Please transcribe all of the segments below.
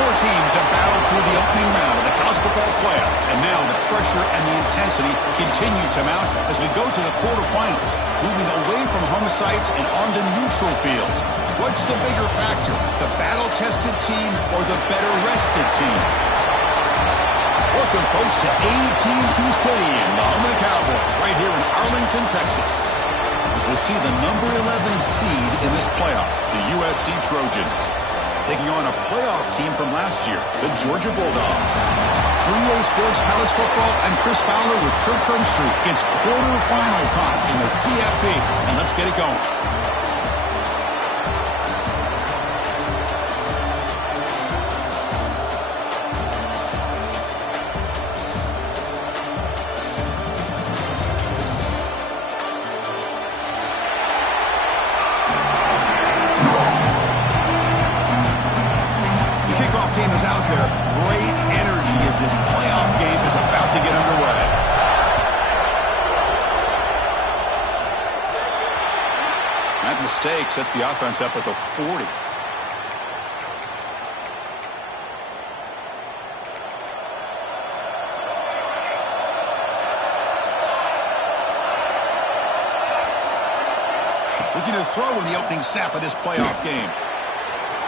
Four teams have battled through the opening round of the college football playoff, and now the pressure and the intensity continue to mount as we go to the quarterfinals, moving away from home sites and onto neutral fields. What's the bigger factor, the battle-tested team or the better-rested team? Welcome, folks, to AT&T Stadium, the home of the Cowboys, right here in Arlington, Texas, as we'll see the number 11 seed in this playoff, the USC Trojans, taking on a playoff team from last year, the Georgia Bulldogs. 3A Sports College Football, I'm Chris Fowler with Kirk Herbstreit. It's quarterfinal time in the CFB, and let's get it going. Team is out there. Great energy as this playoff game is about to get underway. That mistake sets the offense up at the 40. Looking to throw in the opening snap of this playoff game.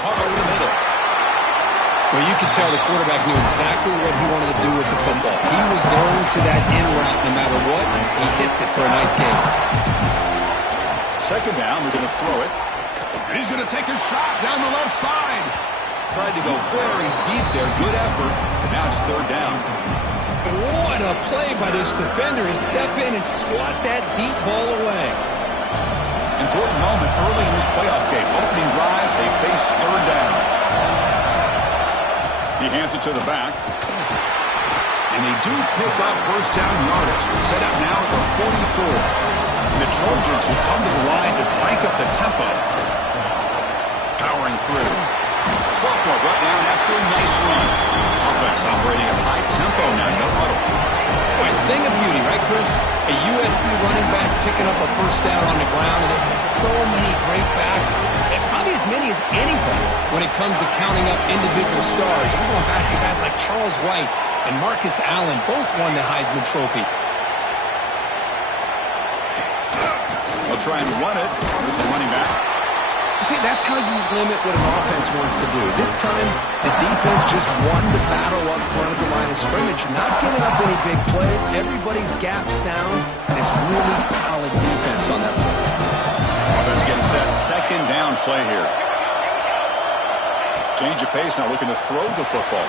Caught over the middle. Well, you could tell the quarterback knew exactly what he wanted to do with the football. He was going to that in route no matter what. He hits it for a nice game. Second down, we're going to throw it. And he's going to take a shot down the left side. Tried to go very deep there. Good effort. But now it's third down. What a play by this defender to step in and swat that deep ball away. Important moment early in this playoff game. Opening drive, they face third down. He hands it to the back. And they do pick up first down yardage. Set up now at the 44. And the Trojans will come to the line to crank up the tempo. Powering through. Sophomore brought down after a nice run. Offense operating at high tempo now. No huddle. Boy, thing of beauty, right, Chris? A USC running back picking up a first down on the ground, and they've had so many great backs, and probably as many as anybody when it comes to counting up individual stars. I'm going back to guys like Charles White and Marcus Allen, both won the Heisman Trophy. They'll try and run it. Here's the running back. See, that's how you limit what an offense wants to do. This time, the defense just won the battle up front at the line of scrimmage. Not giving up any big plays. Everybody's gap sound, and it's really solid defense on that play. Offense getting set. Second down play here. Change of pace now, looking to throw the football.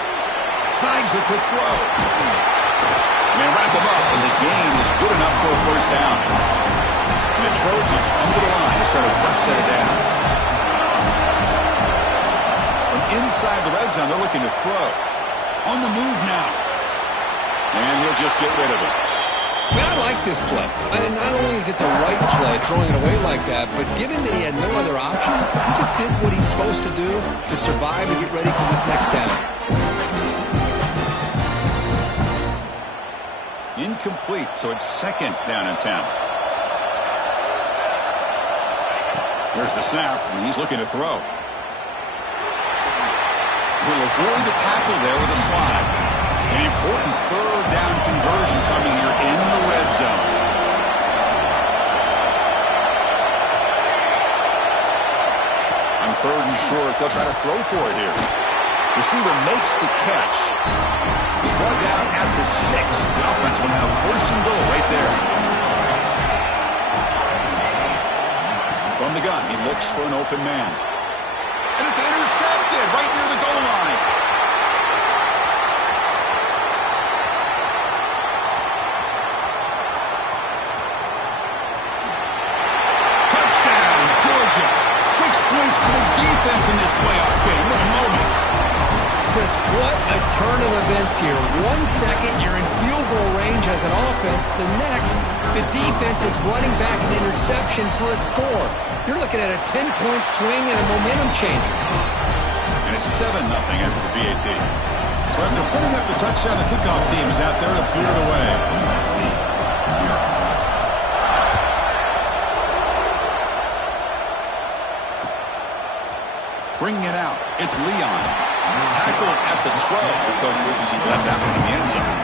Snags the quick throw. And they wrap him up, and the gain is good enough for a first down. And the Trojans come to the line to start a fresh set of downs. Inside the red zone, they're looking to throw. On the move now. And he'll just get rid of it. Man, I like this play. And not only is it the right play, throwing it away like that, but given that he had no other option, he just did what he's supposed to do to survive and get ready for this next down. Incomplete, so it's second down and 10. There's the snap, and he's looking to throw. He'll avoid the tackle there with a slide. An important third down conversion coming here in the red zone. On third and short, they'll try to throw for it here. Receiver makes the catch. He's brought down at the 6. The offense will have first and goal right there. From the gun, he looks for an open man. And it's intercepted right near the goal line. Touchdown, Georgia. 6 points for the defense in this playoff game. What a moment. Chris, what a turn of events here. 1 second, you're in field goal range as an offense. The next, the defense is running back an interception for a score. You're looking at a 10-point swing and a momentum changer. And it's 7-0 after the BAT. So after putting up the touchdown, the kickoff team is out there to clear it away. Bringing it out, it's Leon. Tackled at the 12. The coach wishes he left that one in the end zone.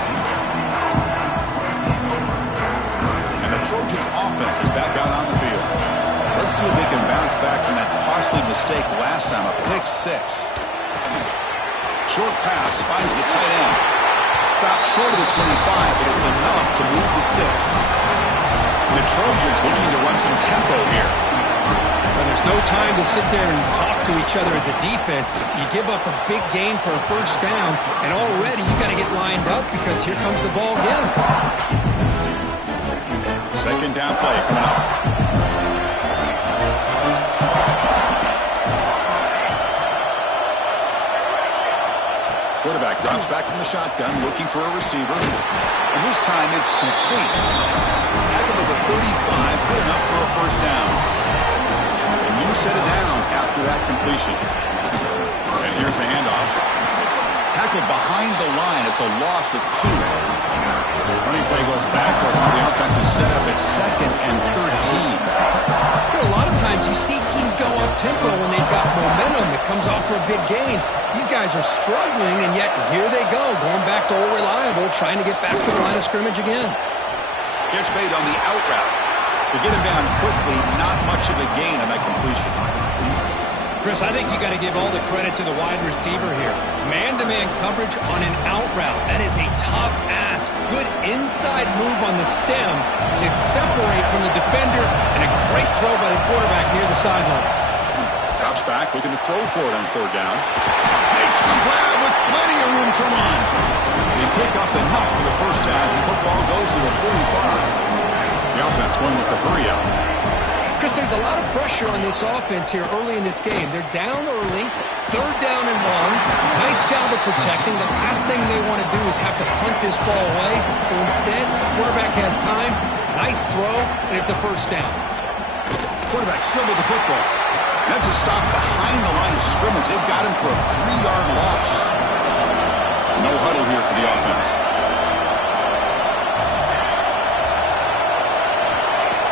And the Trojans offense is back out on the field. Let's see if they can bounce back from that costly mistake last time, a pick 6. Short pass finds the tight end. Stopped short of the 25, but it's enough to move the sticks. The Trojans looking to run some tempo here. Well, there's no time to sit there and talk to each other as a defense. You give up a big gain for a first down, and already you got to get lined up because here comes the ball again. Second down play coming up. Quarterback drops back from the shotgun, looking for a receiver. And this time it's complete. Tackle to the 35, good enough for a first down. A new set of downs after that completion. And here's the handoff. Tackled behind the line. It's a loss of 2. Running play goes backwards. Now the offense is set up at 2nd and 13. A lot of times you see teams go up-tempo when they've got momentum that comes off for a big gain. These guys are struggling, and yet here they go, going back to old reliable, trying to get back to the line of scrimmage again. Catch made on the out route. To get him down quickly, not much of a gain on that completion. Chris, I think you got to give all the credit to the wide receiver here. Man-to-man coverage on an out route. That is a tough ask. Good inside move on the stem to separate from the defender, and a great throw by the quarterback near the sideline. Drops back, looking to throw for it on 3rd down. Makes the grab with plenty of room to run. They pick up enough for the first down. Football goes to the 45. The offense going with the hurry up. Chris, there's a lot of pressure on this offense here early in this game. They're down early, 3rd down and long. Nice job of protecting. The last thing they want to do is have to punt this ball away. So instead, quarterback has time, nice throw, and it's a first down. Quarterback still with the football. That's a stop behind the line of scrimmage. They've got him for a 3-yard loss. No huddle here for the offense.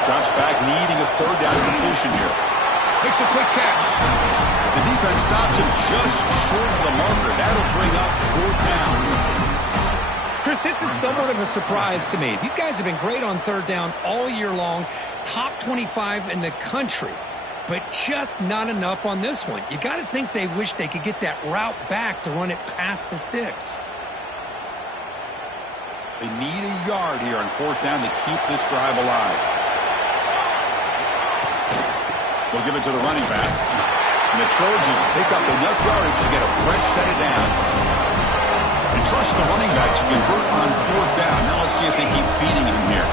Drops back, needing a 3rd down completion here. Makes a quick catch. The defense stops him just short of the marker. That'll bring up 4th down. Chris, this is somewhat of a surprise to me. These guys have been great on 3rd down all year long. Top 25 in the country. But just not enough on this one. You got to think they wish they could get that route back to run it past the sticks. They need a yard here on 4th down to keep this drive alive. They'll give it to the running back. And the Trojans pick up enough yardage to get a fresh set of downs. And trust the running back to convert on 4th down. Now let's see if they keep feeding him here.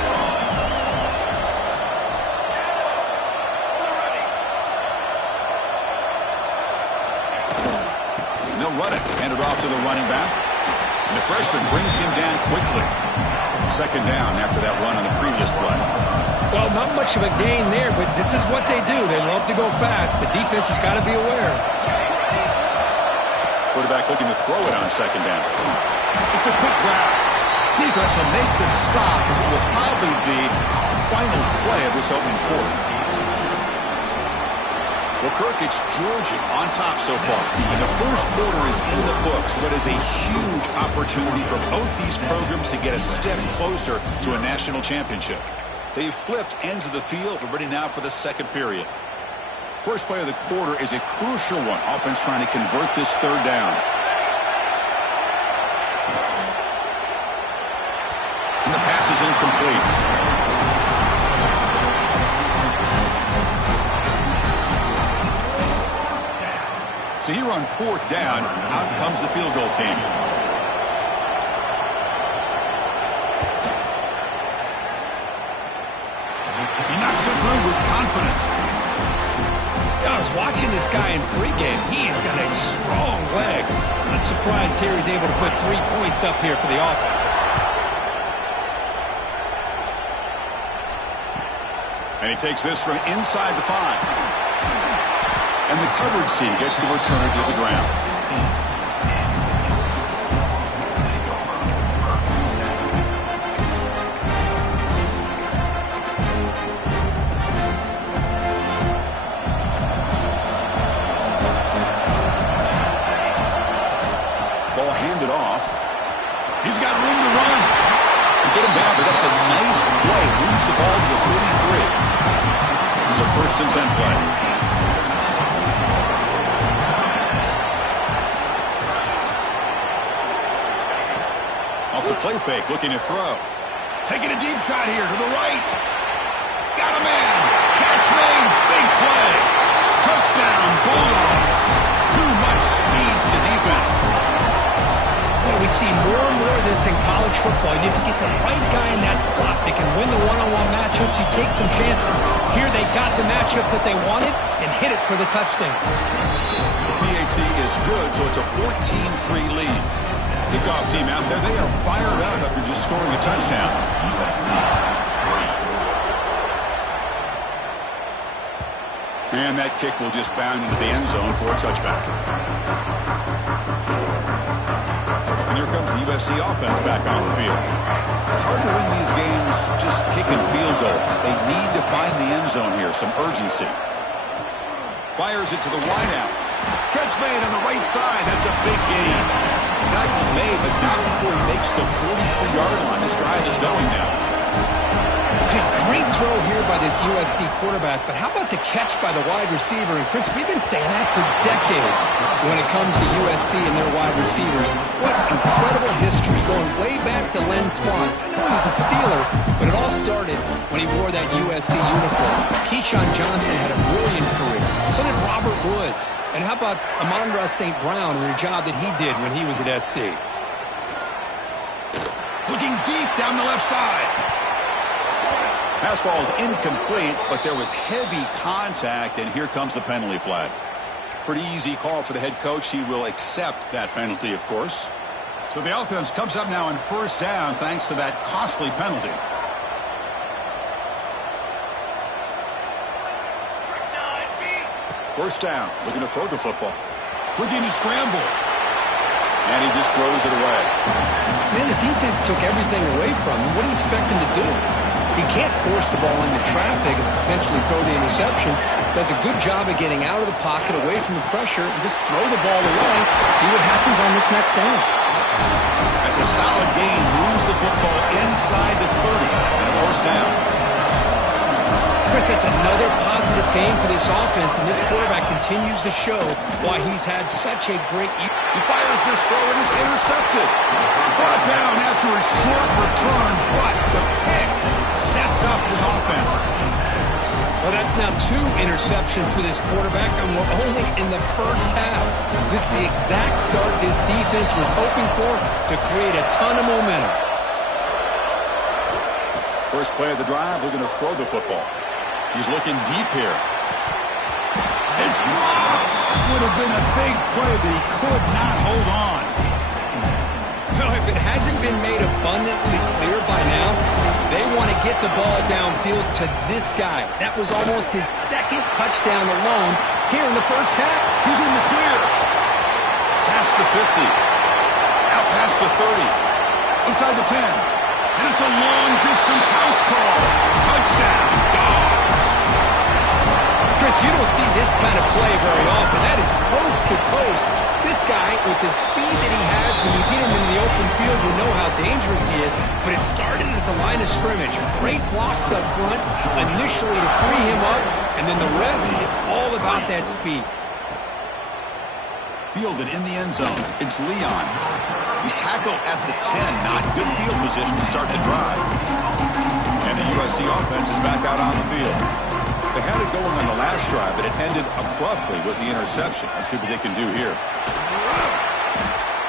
And they'll run it. Hand it off to the running back. And the freshman brings him down quickly. 2nd down after that run on the previous play. Well, not much of a gain there, but this is what they do. They love to go fast. The defense has got to be aware. Quarterback looking to throw it on 2nd down. It's a quick grab. Defense will make the stop, and it will probably be the final play of this opening quarter. Well, Kirk, it's Georgia on top so far. And the first quarter is in the books, but is a huge opportunity for both these programs to get a step closer to a national championship. They've flipped ends of the field. We're ready now for the 2nd period. First play of the quarter is a crucial one. Offense trying to convert this 3rd down. And the pass is incomplete. So here on 4th down, out comes the field goal team. He knocks it through with confidence. I was watching this guy in pregame. He's got a strong leg. Not surprised here he's able to put 3 points up here for the offense. And he takes this from inside the 5. And the coverage team gets the returner to the ground. off. He's got room to run. To get him down, but that's a nice play. Moves the ball to the 33. It's a 1st and 10 play. Off the play fake, looking to throw. Taking a deep shot here to the right. Got a man. Catch made. Big play. Touchdown, Bulldogs. Too much speed for the defense. Boy, we see more and more of this in college football. And if you get the right guy in that slot, they can win the one-on-one matchups. You take some chances. Here they got the matchup that they wanted and hit it for the touchdown. The PAT is good, so it's a 14-3 lead. Kickoff team out there, they are fired up after just scoring a touchdown. And that kick will just bound into the end zone for a touchback. And here comes the USC offense back on the field. It's hard to win these games just kicking field goals. They need to find the end zone here, some urgency. Fires it to the wideout. Catch made on the right side. That's a big gain. Tackle's made, but not before he makes the 43-yard line. This drive is going now. Hey, great throw here by this USC quarterback, but how about the catch by the wide receiver? And Chris, we've been saying that for decades when it comes to USC and their wide receivers. What incredible history, going way back to Len Swan. I know he was a Steeler, but it all started when he wore that USC uniform. Keyshawn Johnson had a brilliant career. So did Robert Woods. And how about Amon-Ra St. Brown and the job that he did when he was at SC? Looking deep down the left side. Pass ball is incomplete, but there was heavy contact, and here comes the penalty flag. Pretty easy call for the head coach. He will accept that penalty, of course. So the offense comes up now on 1st down thanks to that costly penalty. First down, looking to throw the football. Looking to scramble. And he just throws it away. Man, the defense took everything away from him. What do you expect him to do? He can't force the ball into traffic and potentially throw the interception. Does a good job of getting out of the pocket, away from the pressure, and just throw the ball away. See what happens on this next down. That's a solid gain. Moves the football inside the 30 and a 1st down. Chris, that's another positive game for this offense, and this quarterback continues to show why he's had such a great year. He fires this throw and is intercepted. Brought down after a short return, but the pick sets up his offense. Well, that's now 2 interceptions for this quarterback, and we're only in the 1st half. This is the exact start this defense was hoping for to create a ton of momentum. First play of the drive, looking to throw the football. He's looking deep here. It's dropped. Would have been a big play, but he could not hold on. Well, if it hasn't been made abundantly clear by now, they want to get the ball downfield to this guy. That was almost his 2nd touchdown alone here in the 1st half. He's in the clear. Past the 50. Out past the 30. Inside the 10. And it's a long-distance house call. Touchdown, Dogs. Chris, you don't see this kind of play very often. That is coast to coast. This guy, with the speed that he has, when you get him into the open field, you know how dangerous he is. But it started at the line of scrimmage. Great blocks up front, initially to free him up, and then the rest is all about that speed. Fielded in the end zone. It's Leon. He's tackled at the 10. Not good field position to start the drive. And the USC offense is back out on the field. They had it going on the last drive, but it ended abruptly with the interception. Let's see what they can do here.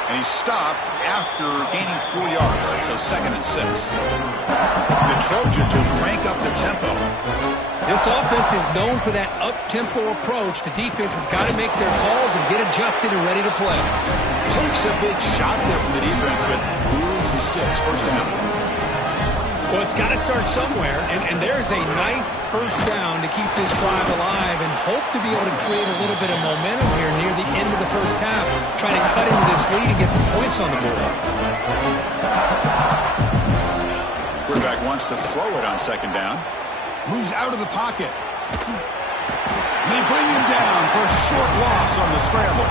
And he stopped after gaining 4 yards, so 2nd and 6. The Trojans will crank up the tempo. This offense is known for that up-tempo approach. The defense has got to make their calls and get adjusted and ready to play. Takes a big shot there from the defense, but moves the sticks. First down. Well, it's got to start somewhere, and there's a nice 1st down to keep this drive alive and hope to be able to create a little bit of momentum here near the end of the 1st half, trying to cut into this lead and get some points on the board. Quarterback wants to throw it on 2nd down. Moves out of the pocket. They bring him down for a short loss on the scramble.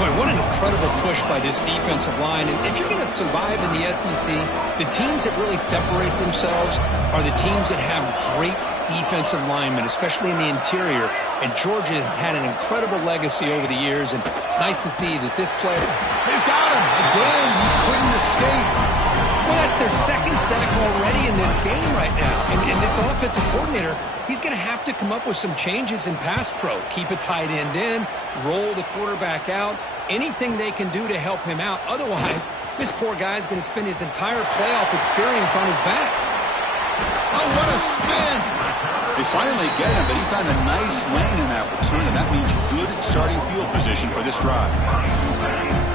Boy, what an incredible push by this defensive line. And if you're going to survive in the SEC, the teams that really separate themselves are the teams that have great defensive linemen, especially in the interior. And Georgia has had an incredible legacy over the years, and it's nice to see that this player... They've got him! Again, he couldn't escape. Well, that's their second sack already in this game right now. And this offensive coordinator, he's going to have to come up with some changes in pass pro. Keep a tight end in, roll the quarterback out, anything they can do to help him out. Otherwise, this poor guy is going to spend his entire playoff experience on his back. Oh, what a spin! They finally get him, but he found a nice lane in that return, and that means good starting field position for this drive.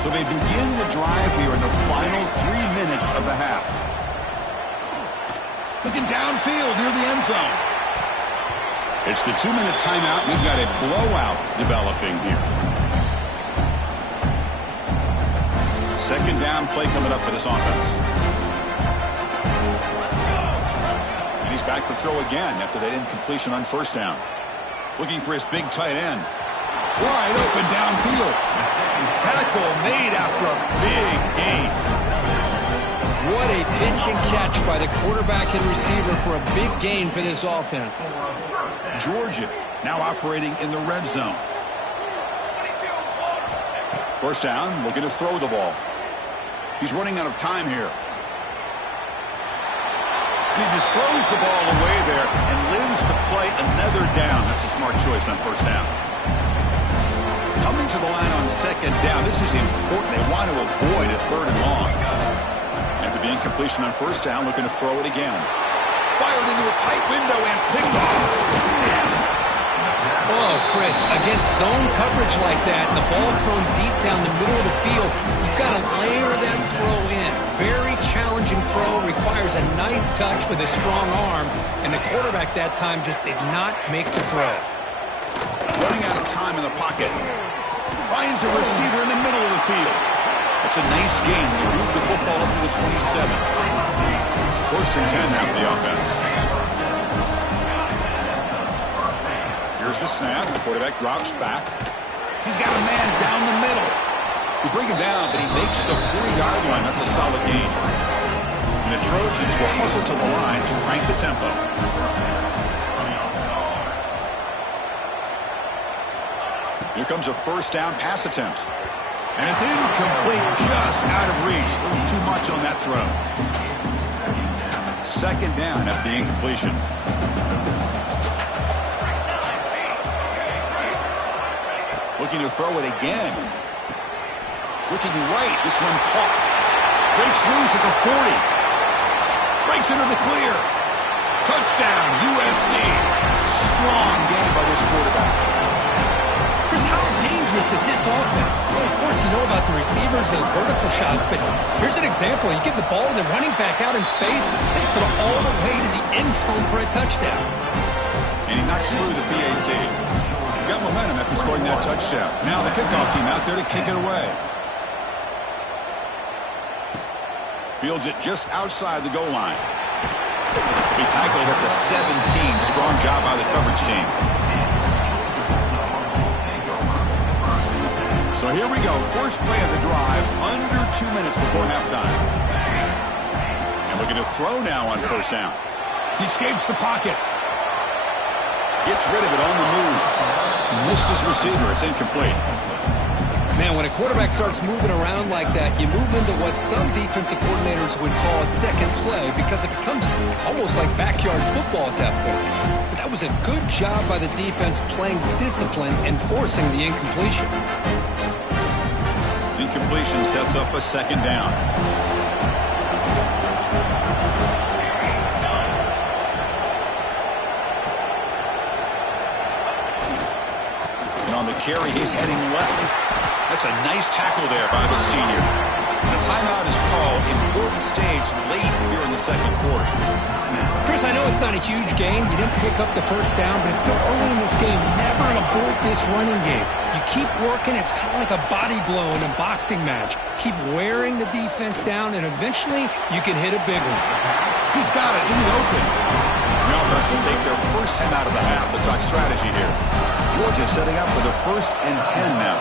So they begin the drive here in the final 3 minutes of the half. Looking downfield near the end zone. It's the 2-minute timeout. We've got a blowout developing here. Second down play coming up for this offense. And he's back to throw again after that incompletion on first down. Looking for his big tight end. Wide open downfield. Tackle made after a big gain. What a pitch and catch by the quarterback and receiver for a big gain for this offense. Georgia now operating in the red zone. First down, looking to throw the ball. He's running out of time here. And he just throws the ball away there and lives to play another down. That's a smart choice on first down. Coming to the line on second down, this is important. They want to avoid a third and long. After the incompletion on first down, looking to throw it again. Fired into a tight window and picked off. Oh, Chris, against zone coverage like that, and the ball thrown deep down the middle of the field, you've got to layer that throw in. Very challenging throw, requires a nice touch with a strong arm, and the quarterback that time just did not make the throw. Running out of time in the pocket. Finds a receiver in the middle of the field. That's a nice gain. He moved the football up to the 27. First and 10 now for the offense. Here's the snap. The quarterback drops back. He's got a man down the middle. They bring him down, but he makes the 40-yard line. That's a solid gain. And the Trojans will hustle to the line to crank the tempo. Here comes a first down pass attempt. And it's incomplete, just out of reach. A little too much on that throw. Second down after the incompletion. Looking to throw it again. Looking right. This one caught. Breaks loose at the 40. Breaks into the clear. Touchdown, USC. Strong game by this quarterback. Chris, how dangerous is this offense? Well, of course, you know about the receivers, those vertical shots, but here's an example. You give the ball to the running back out in space, takes it all the way to the end zone for a touchdown. And he knocks through the PAT. Got momentum after scoring that touchdown. Now the kickoff team out there to kick it away. Fields it just outside the goal line. He tackled at the 17. Strong job by the coverage team. So here we go. First play of the drive, under 2 minutes before halftime. And looking to throw now on first down. He escapes the pocket. Gets rid of it on the move. Missed his receiver. It's incomplete. Man, when a quarterback starts moving around like that, you move into what some defensive coordinators would call a second play because it becomes almost like backyard football at that point. But that was a good job by the defense playing discipline and forcing the incompletion. Incompletion sets up a second down. And on the carry, he's heading left. That's a nice tackle there by the senior. And a timeout is called. Important stage late here in the second quarter. Chris, I know it's not a huge gain. You didn't pick up the first down, but it's still early in this game. Never abort this running game. You keep working. It's kind of like a body blow in a boxing match. Keep wearing the defense down, and eventually you can hit a big one. He's got it in the open. The offense will take their first 10 out of the half. The talk strategy here. Georgia setting up for the 1st and 10 now.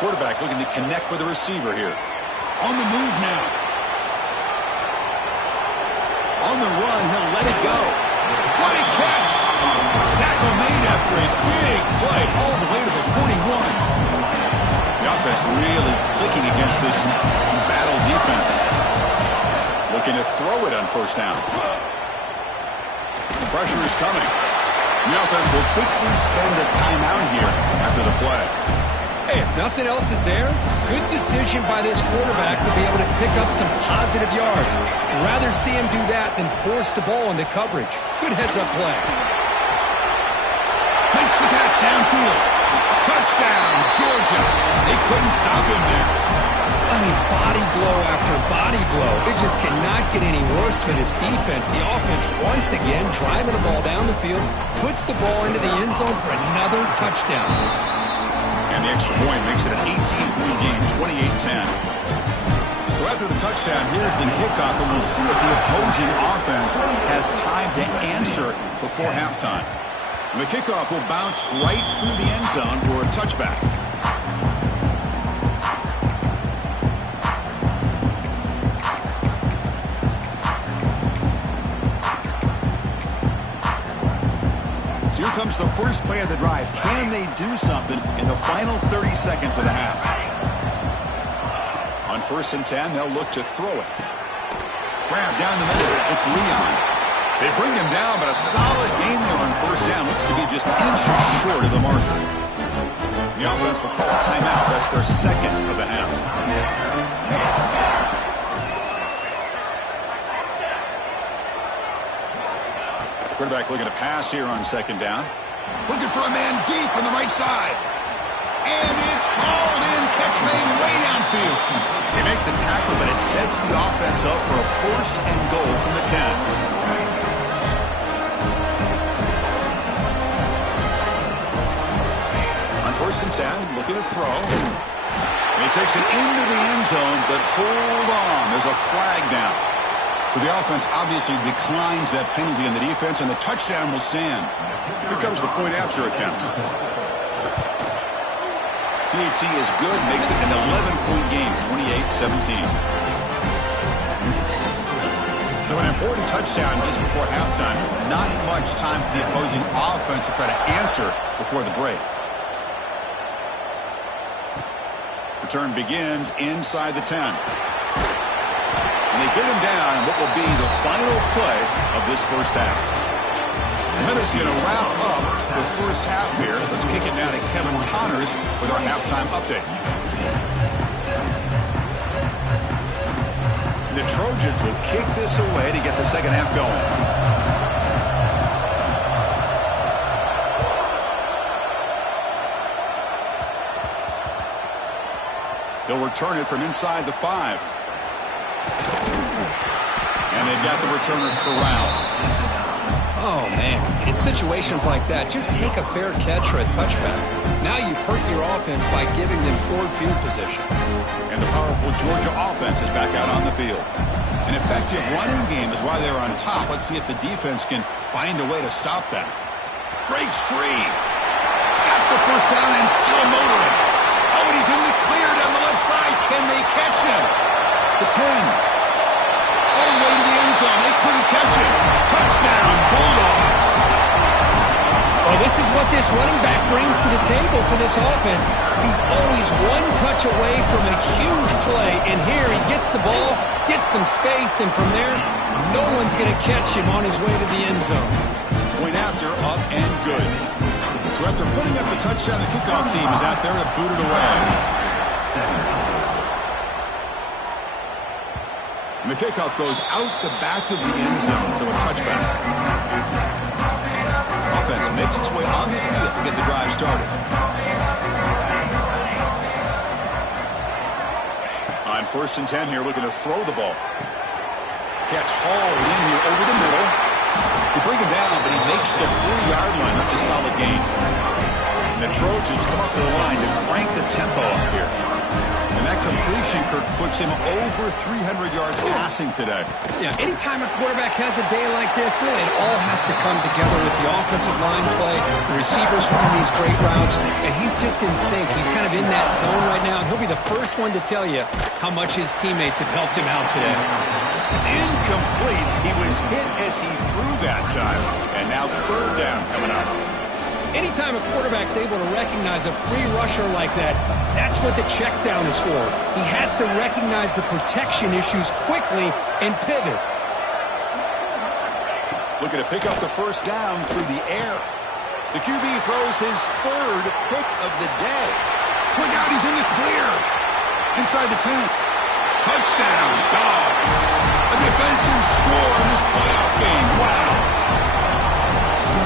quarterback looking to connect with the receiver here. On the move now. On the run, he'll let it go. What a catch! Tackle made after a big play all the way to the 41. The offense really clicking against this battle defense. Looking to throw it on first down. Pressure is coming. The offense will quickly spend a timeout here after the play. Hey, if nothing else is there, good decision by this quarterback to be able to pick up some positive yards. Rather see him do that than force the ball into coverage. Good heads-up play. Makes the catch downfield. Touchdown, Georgia. They couldn't stop him there. I mean, body blow after body blow. It just cannot get any worse for this defense. The offense, once again, driving the ball down the field, puts the ball into the end zone for another touchdown. And the extra point makes it an 18-point game, 28-10. So after the touchdown, here's the kickoff, and we'll see if the opposing offense has time to answer before halftime. And the kickoff will bounce right through the end zone for a touchback. Here comes the first play of the drive. Can they do something in the final 30 seconds of the half? On 1st and 10, they'll look to throw it. Grab down the middle. It's Leon. They bring him down, but a solid gain there on first down. Looks to be just inches short of the marker. The offense will call a timeout. That's their second of the half. Quarterback looking to pass here on 2nd down. Looking for a man deep on the right side. And it's hauled in. Catch made way downfield. They make the tackle, but it sets the offense up for a 1st and goal from the 10. On 1st and 10, looking to throw. And he takes it into the end zone, but hold on. There's a flag down. So the offense obviously declines that penalty on the defense, and the touchdown will stand. Here comes the point after attempt. PAT is good, makes it an 11-point game, 28-17. So an important touchdown just before halftime. Not much time for the opposing offense to try to answer before the break. Return begins inside the 10. And they get him down in what will be the final play of this first half. And then it's going to wrap up the first half here. Let's kick it down to Kevin Connors with our halftime update. The Trojans will kick this away to get the second half going. They'll return it from inside the 5. And they've got the returner corralled. Oh, man. In situations like that, just take a fair catch or a touchback. Now you've hurt your offense by giving them poor field position. And the powerful Georgia offense is back out on the field. An effective running game is why they're on top. Let's see if the defense can find a way to stop that. Breaks free. Got the first down and still motoring. Oh, and he's in the clear down the left side. Can they catch him? The 10. All the way to the end zone. They couldn't catch him. Touchdown, Bulldogs. Well, this is what this running back brings to the table for this offense. He's always one touch away from a huge play, and here he gets the ball, gets some space, and from there, no one's going to catch him on his way to the end zone. Point after, up and good. So after putting up the touchdown, the kickoff team is out there to boot it away. And the kickoff goes out the back of the end zone, so a touchback. Offense makes its way on the field to get the drive started. On 1st and 10 here, looking to throw the ball. Catch hauled in here over the middle. They bring him down, but he makes the 4-yard line. That's a solid gain. And the Trojans come up to the line to crank the tempo up here. And that completion, Kirk, puts him over 300 yards passing today. Yeah, anytime a quarterback has a day like this, really it all has to come together with the offensive line play, the receivers running these great routes, and he's just in sync. He's kind of in that zone right now, and he'll be the first one to tell you how much his teammates have helped him out today. It's incomplete. He was hit as he threw that time, and now third down coming up. Anytime a quarterback's able to recognize a free rusher like that, that's what the check down is for. He has to recognize the protection issues quickly and pivot. Looking to pick up the first down through the air. The QB throws his third pick of the day. Look out, he's in the clear. Inside the 10. Touchdown, Dogs. A defensive score in this playoff game. Wow.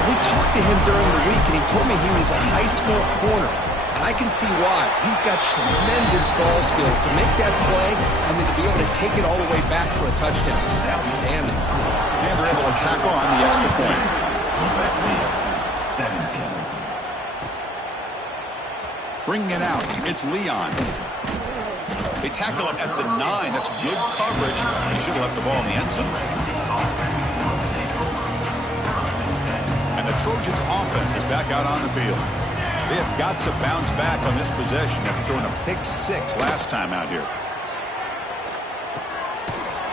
We talked to him during the week, and he told me he was a high school corner. And I can see why. He's got tremendous ball skills to make that play and then to be able to take it all the way back for a touchdown. Just outstanding. And they're able to tackle on the extra point. USC 17. Bringing it out, it's Leon. They tackle it at the 9. That's good coverage. He should have left the ball in the end zone. And the Trojans' offense is back out on the field. They have got to bounce back on this possession after throwing a pick-6 last time out here.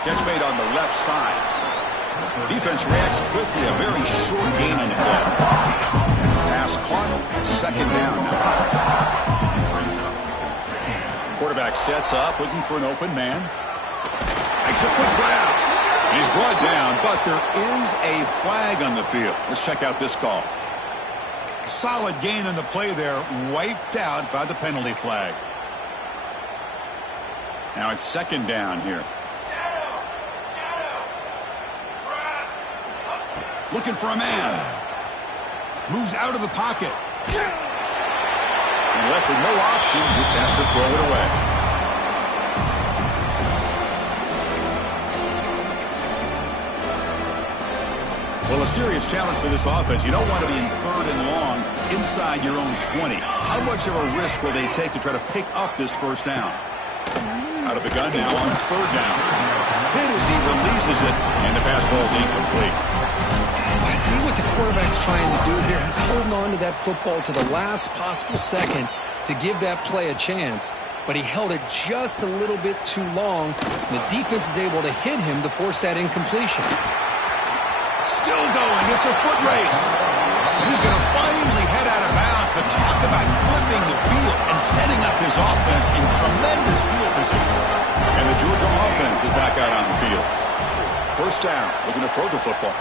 Catch made on the left side. Defense reacts quickly. A very short gain on the play. Pass caught. Second down now. Quarterback sets up, looking for an open man. Makes a quick grab. He's brought down, but there is a flag on the field. Let's check out this call. Solid gain on the play there, wiped out by the penalty flag. Now it's second down here. Looking for a man. Moves out of the pocket. And left with no option, just has to throw it away. Well, a serious challenge for this offense. You don't want to be in third and long inside your own 20. How much of a risk will they take to try to pick up this first down? Out of the gun now on third down. Hit as he releases it, and the pass ball is incomplete. I see what the quarterback's trying to do here. He's holding on to that football to the last possible second to give that play a chance, but he held it just a little bit too long. The defense is able to hit him to force that incompletion. Still going. It's a foot race. And he's going to finally head out of bounds, but talk about flipping the field and setting up his offense in tremendous field position. And the Georgia offense is back out on the field. First down, looking to throw the football.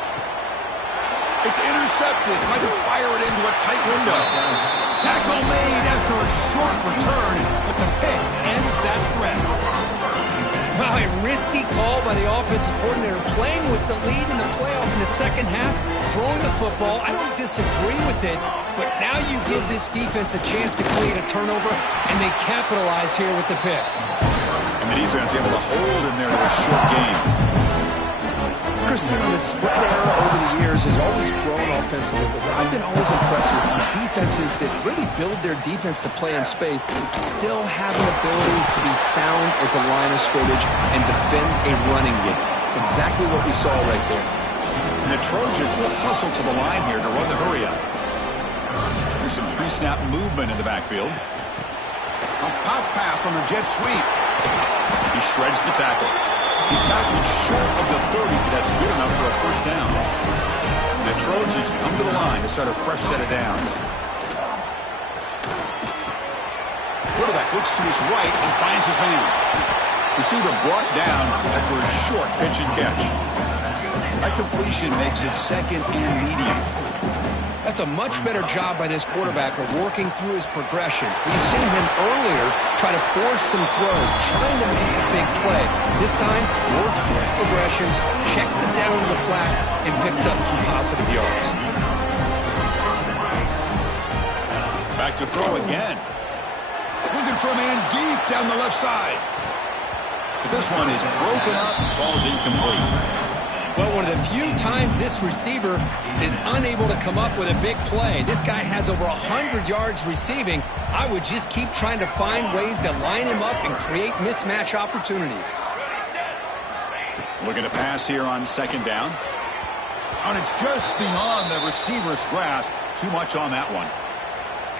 It's intercepted, trying to fire it into a tight window. Tackle made after a short return, but the pick ends that threat. Wow, a risky call by the offensive coordinator, playing with the lead in the playoff in the second half, throwing the football. I don't disagree with it, but now you give this defense a chance to create a turnover, and they capitalize here with the pick. And the defense able to hold in there to a short game. Christian, the spread era over the years has always grown offensively, but what I've been always impressed with defenses that really build their defense to play in space still have an ability to be sound at the line of scrimmage and defend a running game. It's exactly what we saw right there. And the Trojans will hustle to the line here to run the hurry up. There's some pre-snap movement in the backfield. A pop pass on the jet sweep. He shreds the tackle. He's tackled short of the 30, but that's good enough for a first down. And the Trojans come to the line to start a fresh set of downs. Quarterback looks to his right and finds his man. Receiver brought down after a short pitch and catch. That completion makes it second and medium. That's a much better job by this quarterback of working through his progressions. We've seen him earlier try to force some throws, trying to make a big play. This time, works through his progressions, checks it down to the flat, and picks up some positive yards. Back to throw again. Looking for a man deep down the left side. But this one is broken up, falls incomplete. Well, one of the few times this receiver is unable to come up with a big play. This guy has over 100 yards receiving. I would just keep trying to find ways to line him up and create mismatch opportunities. Looking to pass here on second down. And it's just beyond the receiver's grasp. Too much on that one.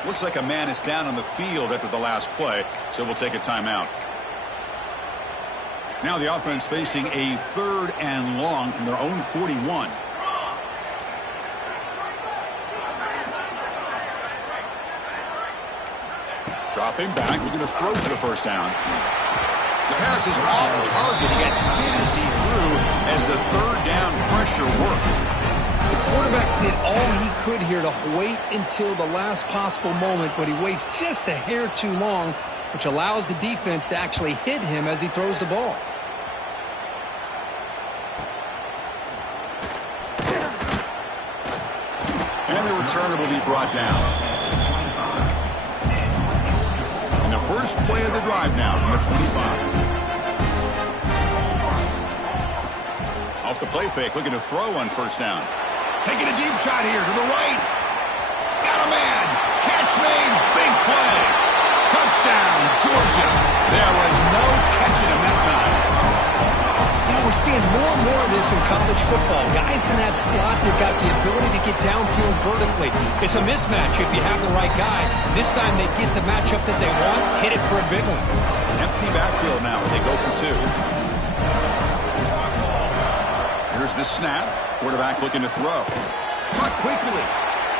Looks like a man is down on the field after the last play, so we'll take a timeout. Now the offense facing a 3rd and long from their own 41. Dropping back, looking to throw for the first down. The pass is off target. He got hit as he threw as the 3rd down pressure works. The quarterback did all he could here to wait until the last possible moment, but he waits just a hair too long, which allows the defense to actually hit him as he throws the ball. And the returner will be brought down. And the first play of the drive now from the 25. Off the play fake, looking to throw on first down. Taking a deep shot here to the right. Got a man. Catch made. Big play. Touchdown, Georgia. There was no catching him that time. Yeah, we're seeing more and more of this in college football. Guys in that slot that got the ability to get downfield vertically. It's a mismatch if you have the right guy. This time they get the matchup that they want, hit it for a big one. Empty backfield now. They go for 2. Here's the snap. Quarterback looking to throw. Caught quickly.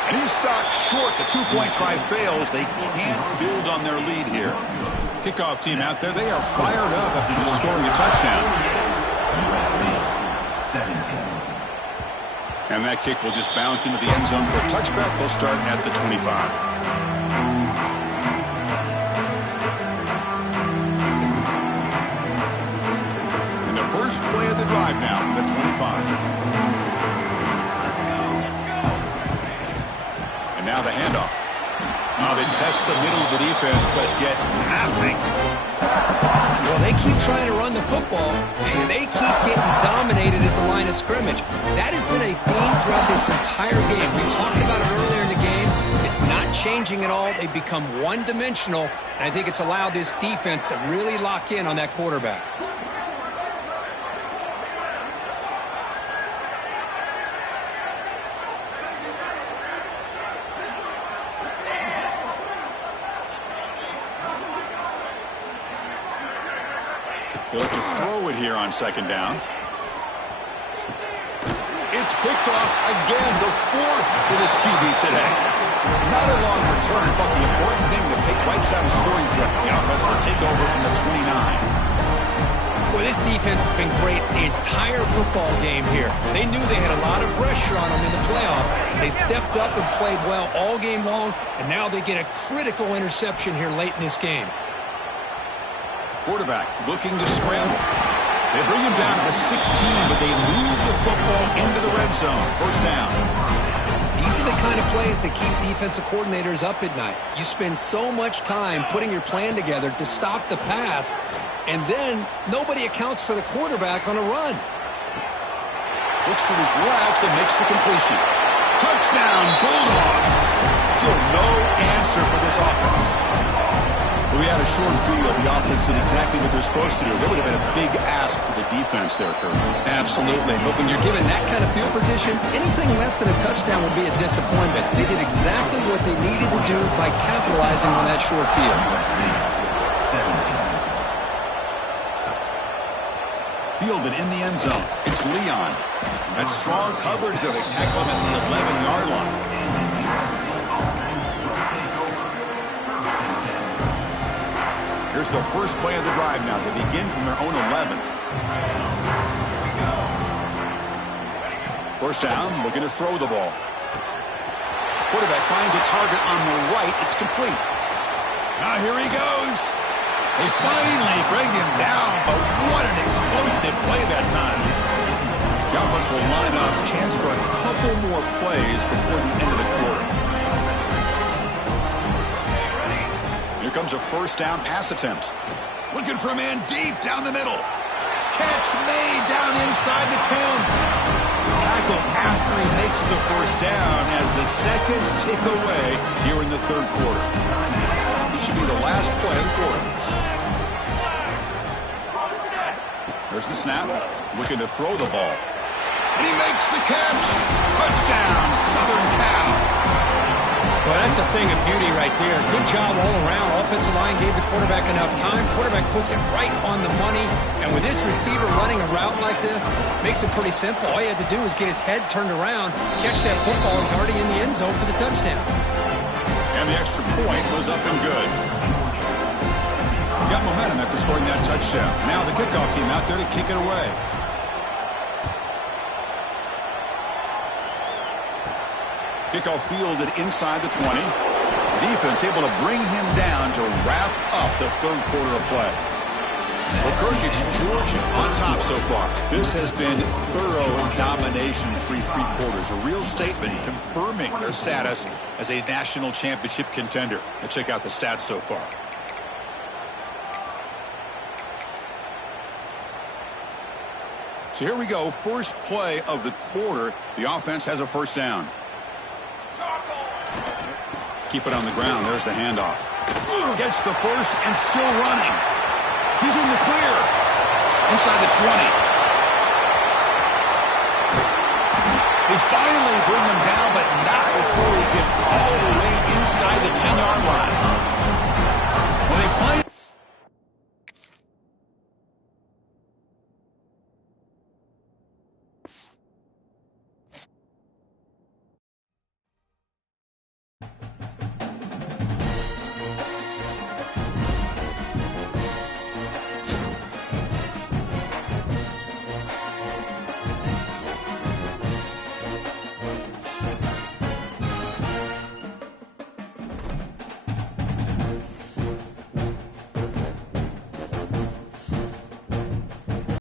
And he's stopped short. The 2-point try fails. They can't build on their lead here. Kickoff team out there. They are fired up after just scoring a touchdown. USC 17. And that kick will just bounce into the end zone for a touchback. They'll start at the 25. And the first play of the drive now from the 25. And now the handoff. Oh, they test the middle of the defense, but get nothing. Well, they keep trying to run the football, and they keep getting dominated at the line of scrimmage. That has been a theme throughout this entire game. We've talked about it earlier in the game. It's not changing at all. They've become one-dimensional, and I think it's allowed this defense to really lock in on that quarterback. He'll have to throw it here on second down. It's picked off again, the 4th for this QB today. Not a long return, but the important thing, the pick wipes out a scoring threat. The offense will take over from the 29. Well, this defense has been great the entire football game here. They knew they had a lot of pressure on them in the playoff. They stepped up and played well all game long, and now they get a critical interception here late in this game. Quarterback looking to scramble. They bring him down to the 16, but they move the football into the red zone. First down. These are the kind of plays that keep defensive coordinators up at night. You spend so much time putting your plan together to stop the pass, and then nobody accounts for the quarterback on a run. Looks to his left and makes the completion. Touchdown, Bulldogs. Still no answer for this offense. We had a short view of the offense did exactly what they're supposed to do. That would have been a big ask for the defense there, Kurt. Absolutely. But when you're given that kind of field position, anything less than a touchdown would be a disappointment. They did exactly what they needed to do by capitalizing on that short field. Fielded in the end zone. It's Leon. That strong coverage there. They tackle him at the 11-yard line. Here's the first play of the drive now. They begin from their own 11. First down, looking to throw the ball. Quarterback finds a target on the right. It's complete. Now here he goes. They finally bring him down, but what an explosive play that time. The offense will line up. Chance for a couple more plays before the end of the quarter. Here comes a first down pass attempt. Looking for a man deep down the middle. catch made down inside the 10. Tackle after he makes the first down as the seconds tick away here in the third quarter. This should be the last play of the quarter. There's the snap. Looking to throw the ball. And he makes the catch. Touchdown, Southern Cal. Well, that's a thing of beauty right there. Good job all around. Offensive line gave the quarterback enough time. Quarterback puts it right on the money. And with this receiver running a route like this, makes it pretty simple. All he had to do was get his head turned around, catch that football. He's already in the end zone for the touchdown. And the extra point was up and good. Got momentum after scoring that touchdown. Now the kickoff team out there to kick it away. Kickoff fielded inside the 20. Defense able to bring him down to wrap up the third quarter of play. Well, Kirk, it's Georgia on top so far. This has been thorough domination through three quarters. A real statement confirming their status as a national championship contender. Let's check out the stats so far. So here we go. First play of the quarter. The offense has a first down. Keep it on the ground. There's the handoff. Gets the first and still running. He's in the clear. Inside the 20. They finally bring him